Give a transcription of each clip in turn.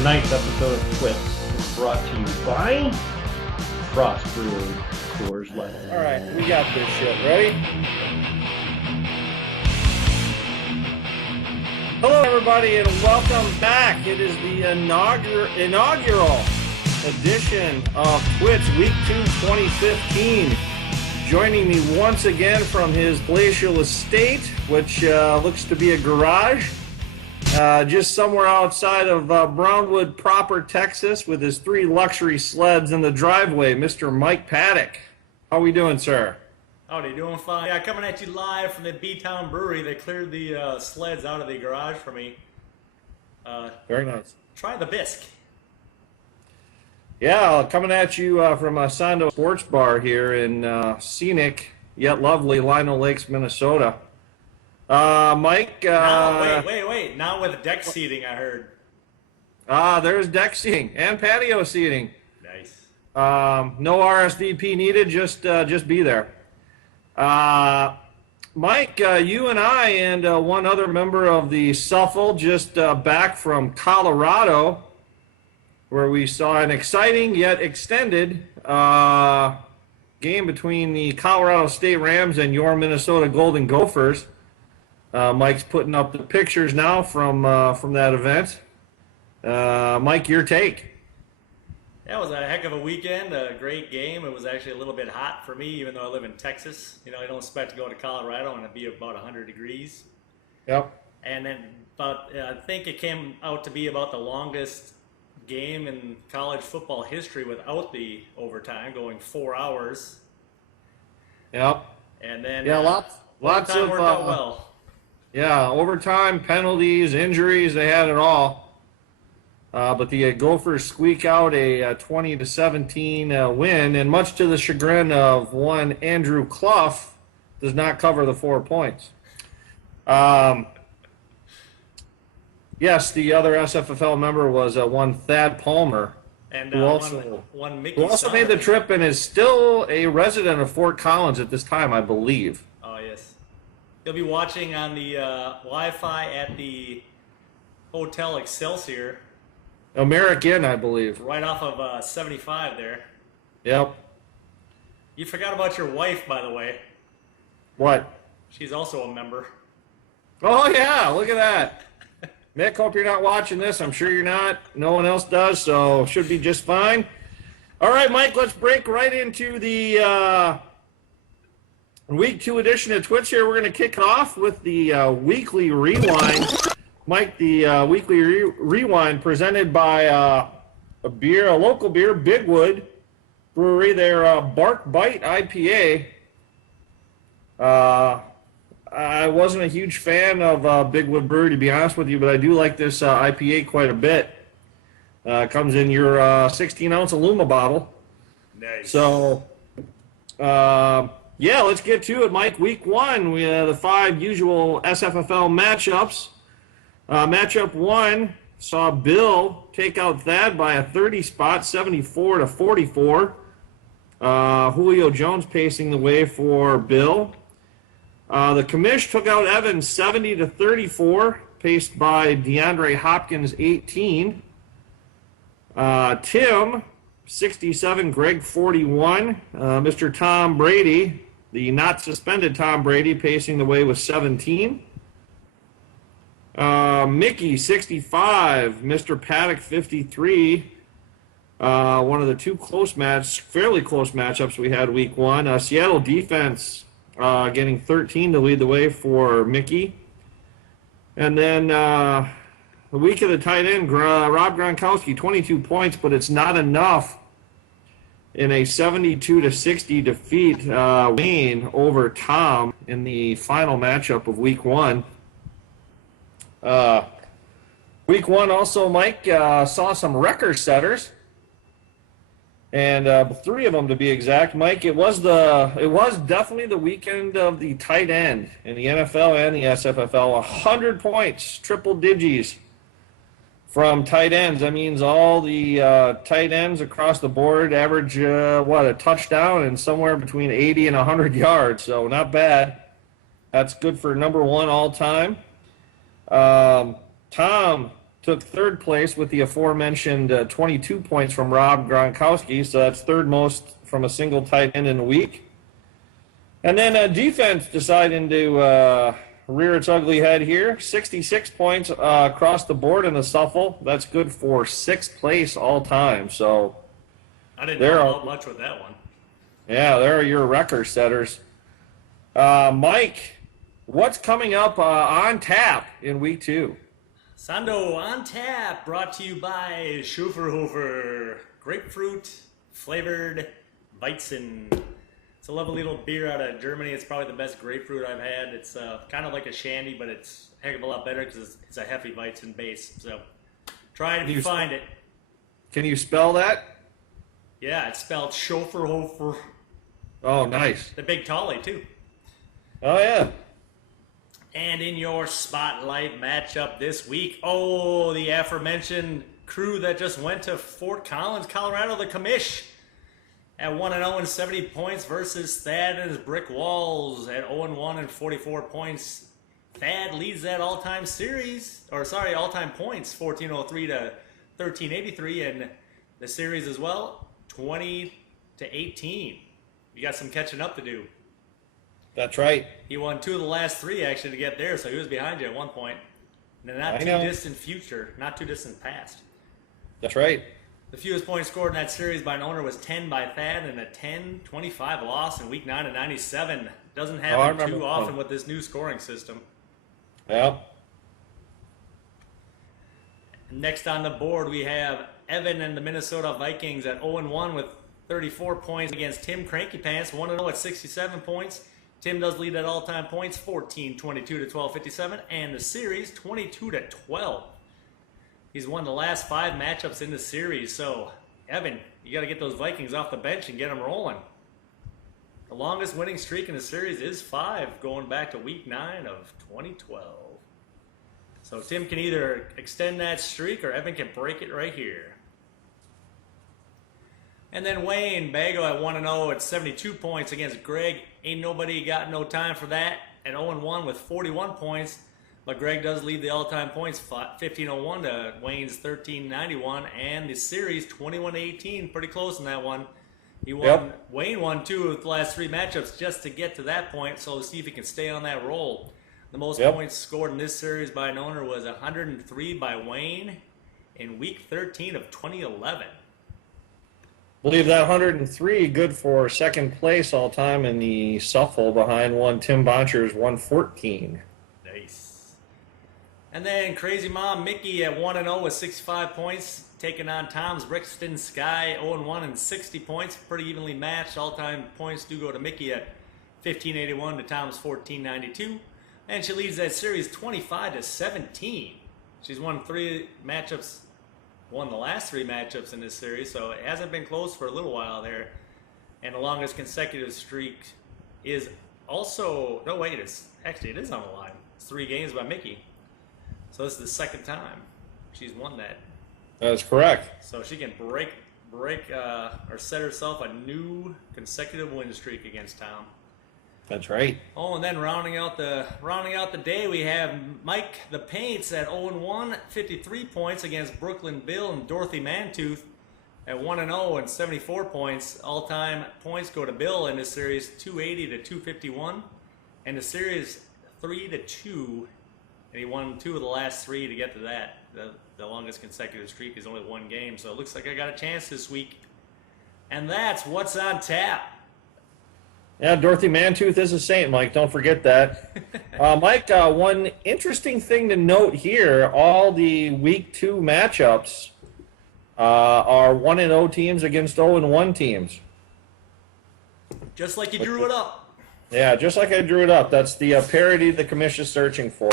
Tonight's episode of TWITS is brought to you by Frost Brewing Coors Light. All right, we got this shit. Ready? Hello, everybody, and welcome back. It is the inaugural edition of TWITS Week 2 2015. Joining me once again from his palatial estate, which looks to be a garage, just somewhere outside of Brownwood proper, Texas, with his 3 luxury sleds in the driveway, Mr. Mike Paddock. How we doing, sir? Howdy, doing fine. Yeah, coming at you live from the B-Town Brewery. They cleared the sleds out of the garage for me. Very nice. Try the bisque. Yeah, coming at you from a Sondo Sports Bar here in scenic yet lovely Lino Lakes, Minnesota. Mike. Wait. Now with deck seating, I heard. There's deck seating and patio seating. Nice. No RSVP needed. Just be there. Mike, you and I and one other member of the Suffle just back from Colorado, where we saw an exciting yet extended game between the Colorado State Rams and your Minnesota Golden Gophers. Mike's putting up the pictures now from that event. Mike, your take? Yeah, it was a heck of a weekend, a great game. It was actually a little bit hot for me, even though I live in Texas. You know, I don't expect to go to Colorado and it'd be about 100 degrees. Yep. And then, I think it came out to be about the longest game in college football history without the overtime, going 4 hours. Yep. And then lots overtime of worked out well. Yeah, overtime, penalties, injuries, they had it all. But the Gophers squeak out a 20-17 win, and much to the chagrin of one Andrew Clough, does not cover the 4 points. Yes, the other SFFL member was one Thad Palmer, And who one Mickey also made the trip and is still a resident of Fort Collins at this time, I believe. Oh, yes. He'll be watching on the Wi-Fi at the Hotel Excelsior. American, I believe. Right off of 75 there. Yep. You forgot about your wife, by the way. What? She's also a member. Oh, yeah, look at that. Mick, hope you're not watching this. I'm sure you're not. No one else does, so should be just fine. All right, Mike, let's break right into the Week 2 edition of TWITS here. We're going to kick off with the Weekly Rewind. Mike, the Weekly Rewind presented by a local beer, Bigwood Brewery, their Bark Bite IPA. I wasn't a huge fan of Bigwood Brewery, to be honest with you, but I do like this IPA quite a bit. Comes in your 16-ounce Aluma bottle. Nice. So, yeah, let's get to it, Mike. Week 1, we have the 5 usual SFFL matchups. Matchup 1 saw Bill take out Thad by a 30 spot, 74-44. Julio Jones pacing the way for Bill. The commish took out Evan 70-34, paced by DeAndre Hopkins 18. Tim 67, Greg 41. Mr. Tom Brady, the not suspended Tom Brady, pacing the way with 17. Mickey 65, Mr. Paddock 53. One of the fairly close matchups we had week 1. Seattle defense getting 13 to lead the way for Mickey. And then the week of the tight end, Rob Gronkowski, 22 points, but it's not enough in a 72-60 defeat win over Tom in the final matchup of week 1. Week 1 also, Mike, saw some record setters. And 3 of them to be exact, Mike. It was definitely the weekend of the tight end in the NFL and the SFFL. 100 points, triple digits from tight ends. That means all the tight ends across the board average a touchdown and somewhere between 80 and 100 yards. So not bad. That's good for number 1 all time. Tom took third place with the aforementioned 22 points from Rob Gronkowski, so that's third most from a single tight end in a week. And then defense deciding to rear its ugly head here. 66 points across the board in the shuffle. That's good for sixth place all time. So I didn't know much with that one. Yeah, there are your record setters. Mike, what's coming up on tap in week 2? Sondo on tap, brought to you by Schufferhofer grapefruit flavored Weizen. It's a lovely little beer out of Germany. It's probably the best grapefruit I've had. It's kind of like a shandy, but it's a heck of a lot better because it's a hefty Weizen base. So try it if you find it. Can you spell that? Yeah, it's spelled Schofferhofer. Oh, nice. The big tolly, too. Oh, yeah. And in your spotlight matchup this week, the aforementioned crew that just went to Fort Collins, Colorado, the Commish, at 1-0 and 70 points versus Thad and his Brick Walls at 0-1 and 44 points. Thad leads that all-time points, 1403 to 1383, and the series as well, 20 to 18. You got some catching up to do. That's right. He won 2 of the last 3 actually to get there, so he was behind you at one point. In the not too distant future, not too distant past. That's right. The fewest points scored in that series by an owner was 10 by Thad, and a 10-25 loss in week 9 of 97. Doesn't happen too often with this new scoring system. Yeah. Next on the board, we have Evan and the Minnesota Vikings at 0-1 with 34 points against Tim Cranky Pants, 1-0 at 67 points. Tim does lead at all-time points, 14-22 to 12-57, and the series 22 to 12. He's won the last 5 matchups in the series, so Evan, you got to get those Vikings off the bench and get them rolling. The longest winning streak in the series is 5, going back to week 9 of 2012. So Tim can either extend that streak or Evan can break it right here. And then Wayne Bago at 1-0 at 72 points against Greg. Ain't nobody got no time for that at 0-1 with 41 points. But Greg does lead the all-time points, 1501 to Wayne's 1391, and the series 21-18, pretty close in that one. He won. Yep. Wayne won 2 of the last 3 matchups just to get to that point, so we'll see if he can stay on that roll. The most points scored in this series by an owner was 103 by Wayne in week 13 of 2011. Believe that 103 good for second place all time in the shuffle behind one Tim Boncher's 114. Nice. And then Crazy Mom Mickey at 1-0 with 65 points, taking on Tom's Brixton Sky 0-1 and 60 points, pretty evenly matched. All-time points do go to Mickey at 1581 to Tom's 1492, and she leads that series 25 to 17. She's won 3 matchups. Won the last 3 matchups in this series, so it hasn't been close for a little while there. And the longest consecutive streak is also, no wait, it is on the line. It's 3 games by Mickey. So this is the second time she's won that. That's correct. So she can break or set herself a new consecutive win streak against Tom. That's right. Oh, and then rounding out the day, we have Mike the Paints at 0-1, 53 points against Brooklyn Bill and Dorothy Mantooth at 1-0 and 74 points. All-time points go to Bill in this series, 280 to 251, and the series 3-2, and he won 2 of the last 3 to get to that. The longest consecutive streak is only 1 game, so it looks like I got a chance this week. And that's what's on tap. Yeah, Dorothy Mantooth is a saint, Mike. Don't forget that. Mike, one interesting thing to note here, all the Week 2 matchups are 1-0 teams against 0-1 teams. Just like you drew it up. Yeah, just like I drew it up. That's the parity the commission is searching for.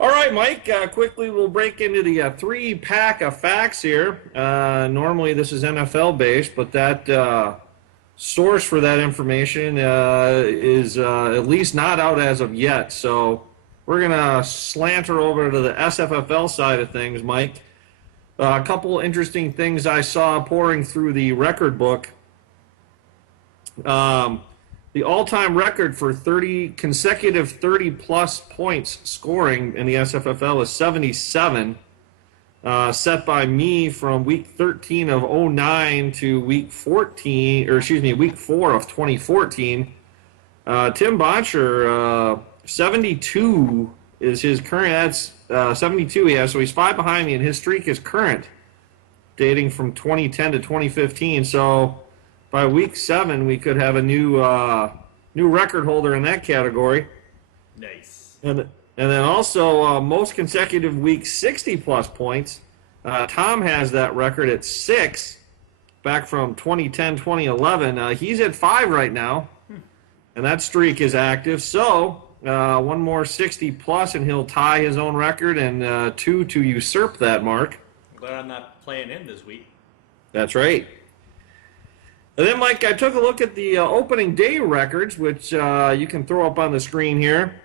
All right, Mike, quickly we'll break into the 3-pack of facts here. Normally this is NFL-based, but that... source for that information is at least not out as of yet. So we're going to slant her over to the SFFL side of things, Mike. A couple interesting things I saw pouring through the record book. The all-time record for 30 consecutive 30-plus points scoring in the SFFL is 77. set by me from week 13 of '09 to week 14, or excuse me, week 4 of 2014. Tim Boncher, 72 is his current. That's 72 he has, so he's 5 behind me, and his streak is current, dating from 2010 to 2015. So by week 7, we could have a new record holder in that category. Nice. And then also most consecutive weeks, 60-plus points. Tom has that record at 6, back from 2010, 2011. He's at 5 right now, and that streak is active. So one more 60-plus, and he'll tie his own record, and 2 to usurp that mark. I'm glad I'm not playing in this week. That's right. And then, Mike, I took a look at the opening day records, which you can throw up on the screen here.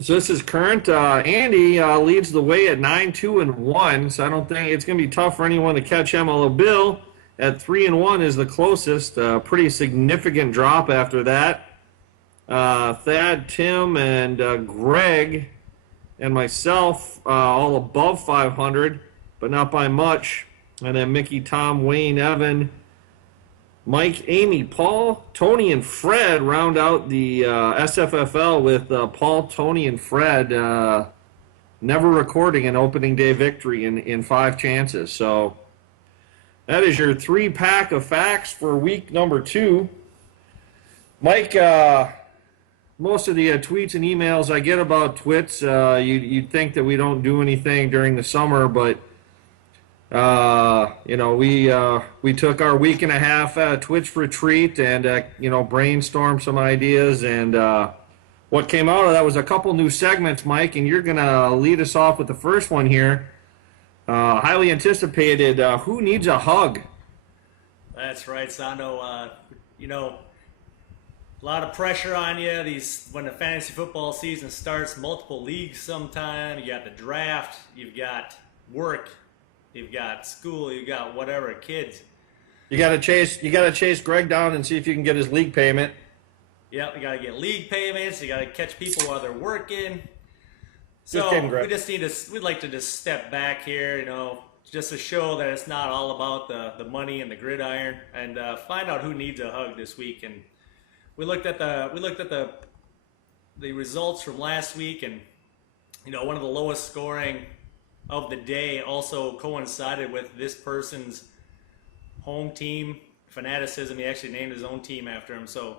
So this is current. Andy leads the way at 9-2-1. So I don't think it's going to be tough for anyone to catch him. Although Bill at 3-1 is the closest. Pretty significant drop after that. Thad, Tim, and Greg, and myself all above 500, but not by much. And then Mickey, Tom, Wayne, Evan, Mike, Amy, Paul, Tony, and Fred round out the SFFL with Paul, Tony, and Fred never recording an opening day victory in 5 chances. So that is your 3-pack of facts for week number 2. Mike, most of the tweets and emails I get about TWITS, you'd think that we don't do anything during the summer, but we took our week and a half Twitch retreat and brainstormed some ideas, and what came out of that was a couple new segments, Mike, and you're gonna lead us off with the first one here. Highly anticipated. Who needs a hug? That's right, Sondo. A lot of pressure on you when the fantasy football season starts. Multiple leagues sometime. You got the draft. You've got work. You've got school, you got whatever, kids. You gotta chase Greg down and see if you can get his league payment. Yep, you gotta get league payments, you gotta catch people while they're working. Just So kidding, Greg. we'd like to just step back here, just to show that it's not all about the money and the gridiron, and find out who needs a hug this week. And we looked at the results from last week, and one of the lowest scoring of the day also coincided with this person's home team fanaticism. He actually named his own team after him. So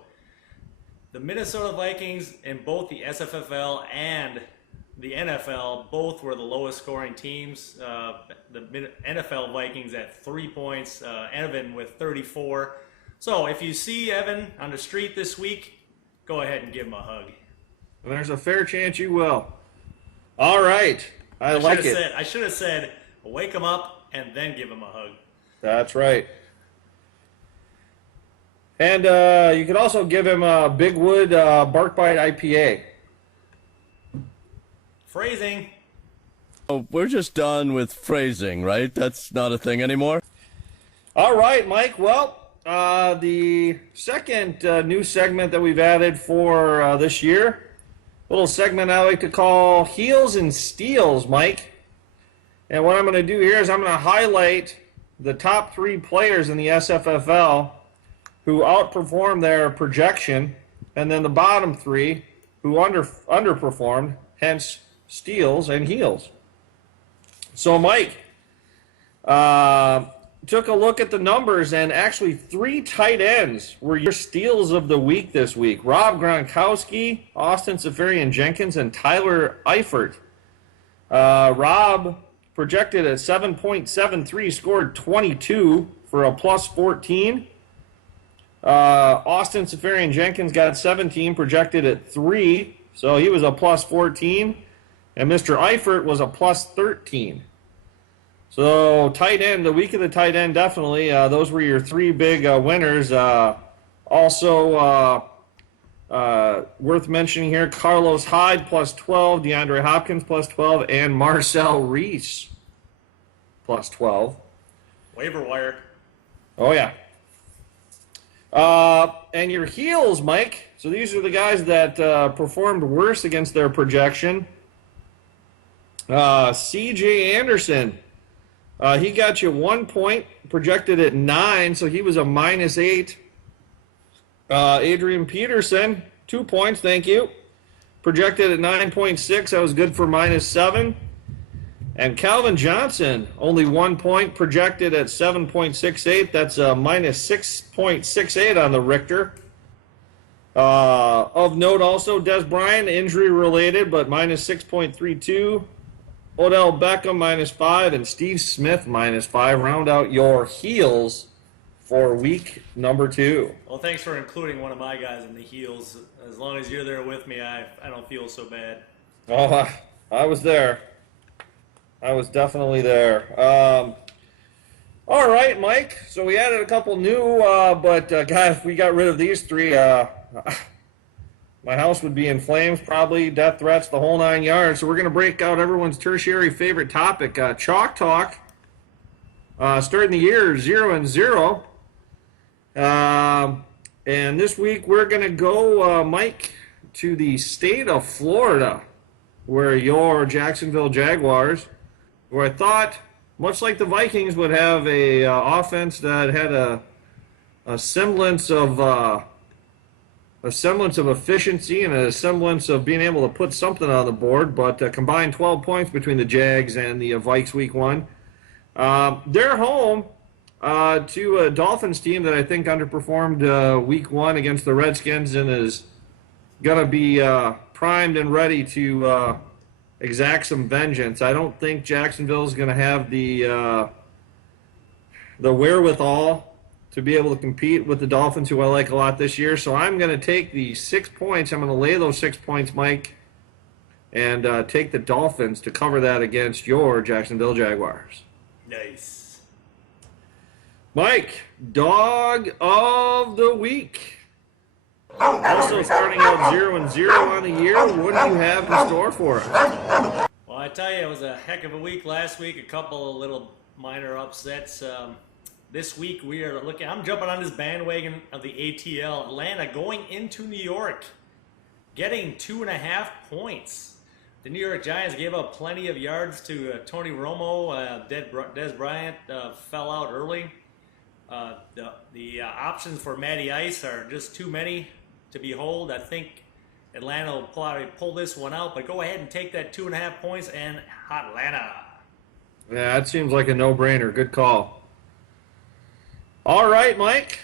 the Minnesota Vikings in both the SFFL and the NFL both were the lowest scoring teams. The NFL Vikings at 3 points, Evan with 34. So if you see Evan on the street this week, go ahead and give him a hug. There's a fair chance you will. All right. I like it. I should have said, wake him up and then give him a hug. That's right. And you could also give him a Big Wood Bark Bite IPA. Phrasing. Oh, we're just done with phrasing, right? That's not a thing anymore? All right, Mike. Well, the second new segment that we've added for this year, a little segment I like to call Heels and Steals, Mike. And what I'm going to do here is I'm going to highlight the top 3 players in the SFFL who outperformed their projection, and then the bottom 3 who underperformed, hence steals and heels. So, Mike, took a look at the numbers, and actually 3 tight ends were your steals of the week this week. Rob Gronkowski, Austin Seferian-Jenkins, and Tyler Eifert. Rob projected at 7.73, scored 22 for a plus 14. Austin Seferian-Jenkins got 17, projected at 3, so he was a plus 14. And Mr. Eifert was a plus 13. So tight end, the week of the tight end, definitely. Those were your 3 big winners. Also worth mentioning here, Carlos Hyde plus 12, DeAndre Hopkins plus 12, and Marcel Reese plus 12. Waiver wire. Oh, yeah. And your heels, Mike. So these are the guys that performed worse against their projection. C.J. Anderson. He got you 1 point, projected at 9, so he was a -8. Adrian Peterson, 2 points, thank you. Projected at 9.6, that was good for -7. And Calvin Johnson, only 1 point, projected at 7.68. That's a -6.68 on the Richter. Of note also, Des Bryant, injury related, but -6.32. Odell Beckham -5, and Steve Smith -5. Round out your heels for week number 2. Well, thanks for including one of my guys in the heels. As long as you're there with me, I don't feel so bad. Oh, I was there. I was definitely there. All right, Mike. So we added a couple new, but God, if we got rid of these 3, my house would be in flames, probably death threats, the whole 9 yards. So we're going to break out everyone's tertiary favorite topic, Chalk Talk. Starting the year 0-0. And this week we're going to go, Mike, to the state of Florida, where your Jacksonville Jaguars, where I thought, much like the Vikings, would have a offense that had a semblance of efficiency and a semblance of being able to put something on the board, but combined 12 points between the Jags and the Vikes week 1. They're home to a Dolphins team that I think underperformed week 1 against the Redskins and is going to be primed and ready to exact some vengeance. I don't think Jacksonville is going to have the wherewithal to be able to compete with the Dolphins, who I like a lot this year. So I'm going to take the 6 points. I'm going to lay those 6 points, Mike, and take the Dolphins to cover that against your Jacksonville Jaguars. Nice. Mike, dog of the week. Also starting out 0-0 on the year. What do you have in store for us? Well, I tell you, it was a heck of a week last week. A couple of little minor upsets. This week we are looking. I'm jumping on this bandwagon of the ATL. Atlanta going into New York, getting 2.5 points. The New York Giants gave up plenty of yards to Tony Romo. Des Bryant fell out early. The options for Matty Ice are just too many to behold. I think Atlanta will probably pull this one out, but go ahead and take that 2.5 points and Atlanta. Yeah, that seems like a no-brainer. Good call. All right, Mike.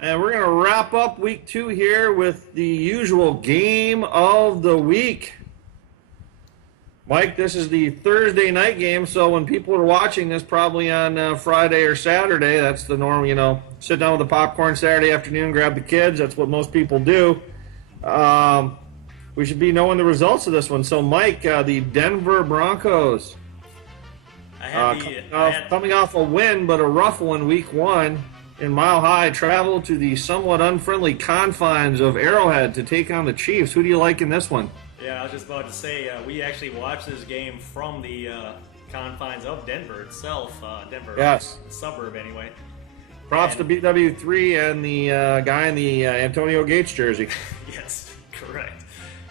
And we're going to wrap up week 2 here with the usual game of the week. Mike, this is the Thursday night game, so when people are watching this probably on Friday or Saturday, that's the norm, sit down with the popcorn Saturday afternoon, grab the kids. That's what most people do. We should be knowing the results of this one. So, Mike, the Denver Broncos, coming off a win, but a rough one week 1 in Mile High, travel to the somewhat unfriendly confines of Arrowhead to take on the Chiefs. Who do you like in this one? Yeah, I was just about to say, we actually watched this game from the confines of Denver itself. Denver, yes, suburb anyway. Props to BW3 and the guy in the Antonio Gates jersey. Yes, correct.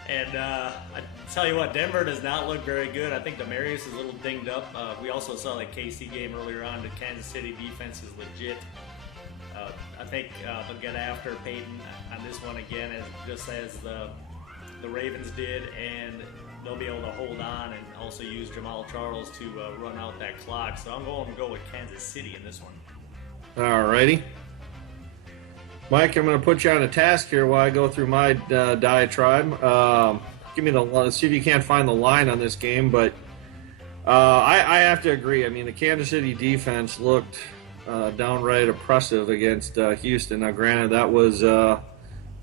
And I tell you what, Denver does not look very good. I think Demarius is a little dinged up. We also saw the KC game earlier on. The Kansas City defense is legit. I think they'll get after Peyton on this one again, just as the Ravens did, and they'll be able to hold on and also use Jamal Charles to run out that clock. So I'm going to go with Kansas City in this one. All righty. Mike, I'm going to put you on a task here while I go through my diatribe. Give me see if you can't find the line on this game, but I have to agree. I mean, the Kansas City defense looked downright oppressive against Houston. Now, granted, that was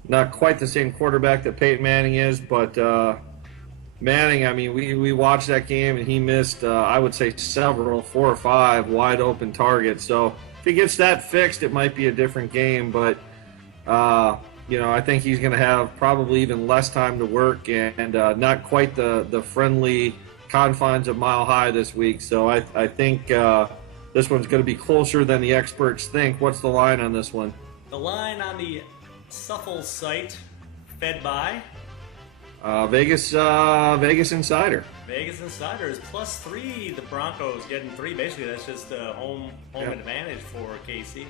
not quite the same quarterback that Peyton Manning is, but Manning, I mean, we watched that game, and he missed, I would say, 4 or 5 wide-open targets. So if he gets that fixed, it might be a different game, but I think he's going to have probably even less time to work and not quite the friendly confines of Mile High this week. So I think this one's going to be closer than the experts think. What's the line on this one? The line on the Suffle site, fed by? Vegas Insider. Vegas Insider is +3. The Broncos getting 3. Basically, that's just a home advantage for KC.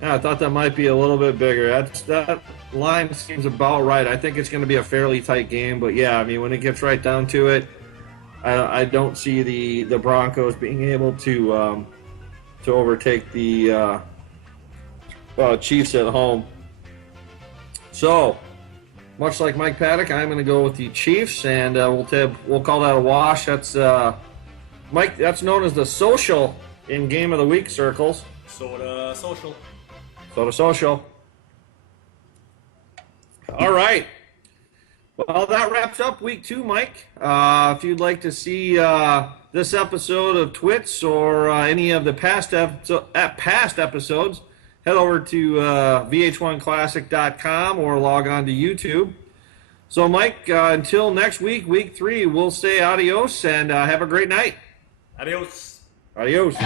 Yeah, I thought that might be a little bit bigger. That line seems about right. I think it's going to be a fairly tight game, but yeah, I mean, when it gets right down to it, I don't see the Broncos being able to overtake the Chiefs at home. So, much like Mike Paddock, I'm going to go with the Chiefs, and we'll call that a wash. That's Mike. That's known as the social in Game of the Week circles. Soda social. Soda social. All right. Well, that wraps up week 2, Mike. If you'd like to see this episode of TWITS or any of the past episodes, head over to vh1classic.com or log on to YouTube. So, Mike, until next week, week 3, we'll say adios and have a great night. Adios. Adios.